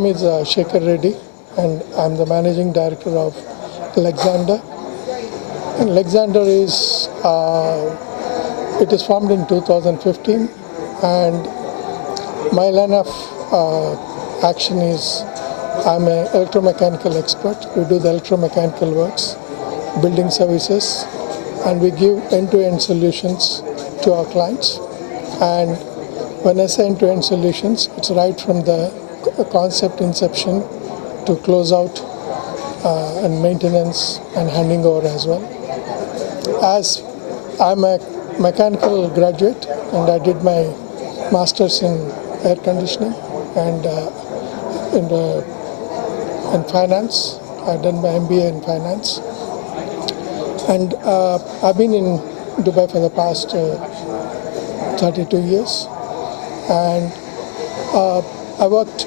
name is Shekhar Reddy, and I'm the managing director of Lexander. And Lexander it is formed in 2015, and my line of action is I'm an electromechanical expert. We do the electromechanical works, building services, and we give end-to-end solutions to our clients. And when I say end-to-end solutions, it's right from the concept inception to close out and maintenance and handing over as well. As I'm a mechanical graduate and I did my master's in air conditioning and in finance. I've done my MBA in finance. And I've been in Dubai for the past 32 years. And I worked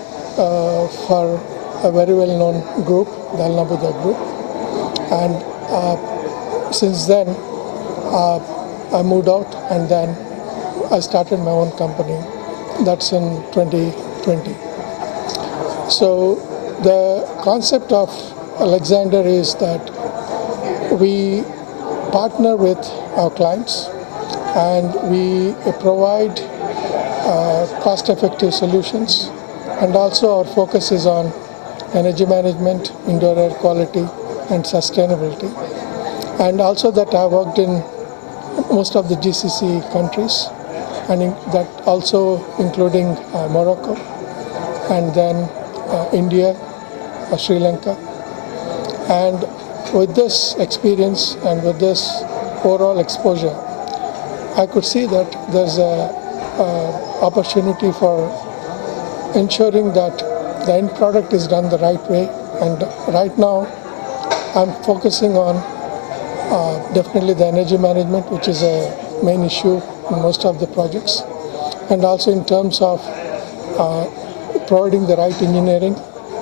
for a very well-known group, the Al Nabuda Group. And since then, I moved out and then I started my own company. That's in 2020. So the concept of Alexander is that we partner with our clients and we provide cost-effective solutions, and also our focus is on energy management, indoor air quality, and sustainability. And also that I worked in most of the GCC countries, and that also including Morocco, and then India, Sri Lanka. And with this experience and with this overall exposure, I could see that there's a opportunity for ensuring that the end product is done the right way. And right now, I'm focusing on definitely the energy management, which is a main issue in most of the projects, and also in terms of providing the right engineering,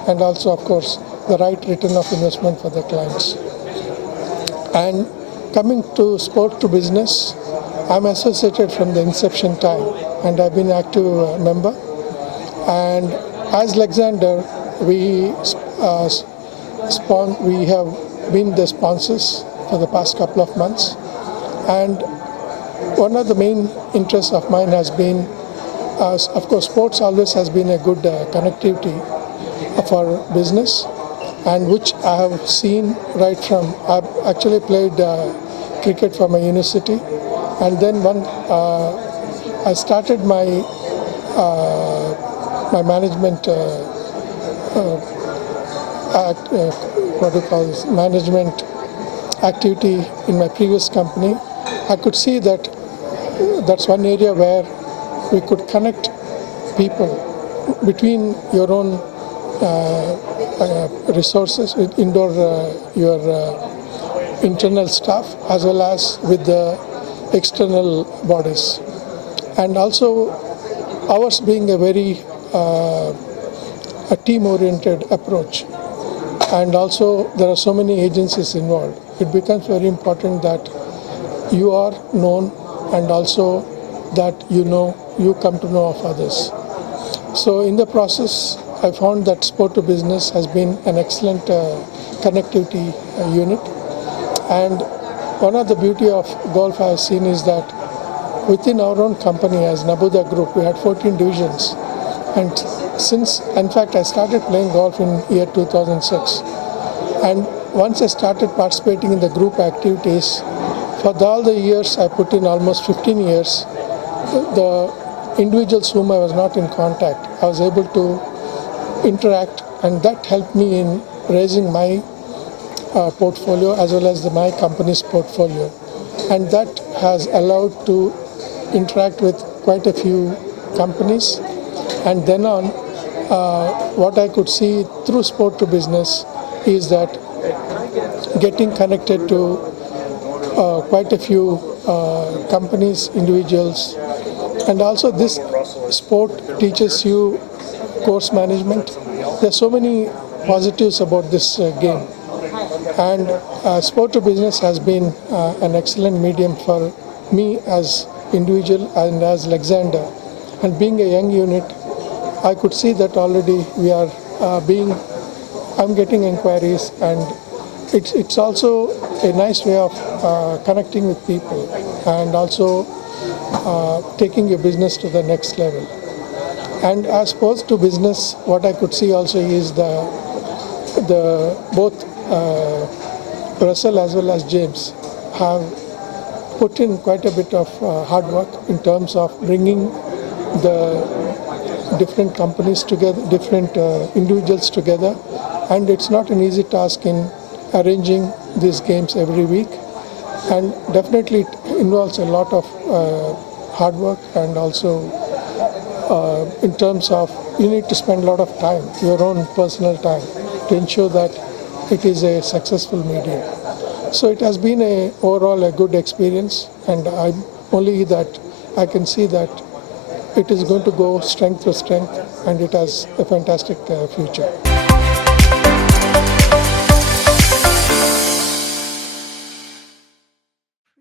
and also, of course, the right return of investment for the clients. And coming to sport to business, I'm associated from the inception time, and I've been an active member. And as Lexander, we have been the sponsors for the past couple of months. And one of the main interests of mine has been, of course, sports always has been a good connectivity for business, and which I have seen right from, I've actually played cricket for my university, and then when I started my management, management activity in my previous company, I could see that that's one area where we could connect people between your own resources, indoor your internal staff, as well as with the external bodies. And also ours being a very a team-oriented approach, and also there are so many agencies involved, it becomes very important that you are known, and also that you come to know of others. So in the process, I found that sport to business has been an excellent connectivity unit. And one of the beauty of golf I've seen is that within our own company as Nabuda Group, we had 14 divisions. And in fact, I started playing golf in year 2006. And once I started participating in the group activities, for all the years I put in, almost 15 years, the individuals whom I was not in contact, I was able to interact, and that helped me in raising my portfolio as well as my company's portfolio. And that has allowed to interact with quite a few companies. And then on, what I could see through sport to business is that getting connected to quite a few companies, individuals, and also this sport teaches you course management. There's so many positives about this game, and sport to business has been an excellent medium for me as individual and as Lexander. And being a young unit, I could see that already we are I'm getting inquiries, and it's also a nice way of connecting with people and also taking your business to the next level. And as opposed to business, what I could see also is the both Russell as well as James have put in quite a bit of hard work in terms of bringing the different companies together, different individuals together, and it's not an easy task in arranging these games every week, and definitely it involves a lot of hard work, and also in terms of you need to spend a lot of time, your own personal time, to ensure that it is a successful medium. So it has been overall a good experience, and I can see that it is going to go strength to strength, and it has a fantastic future.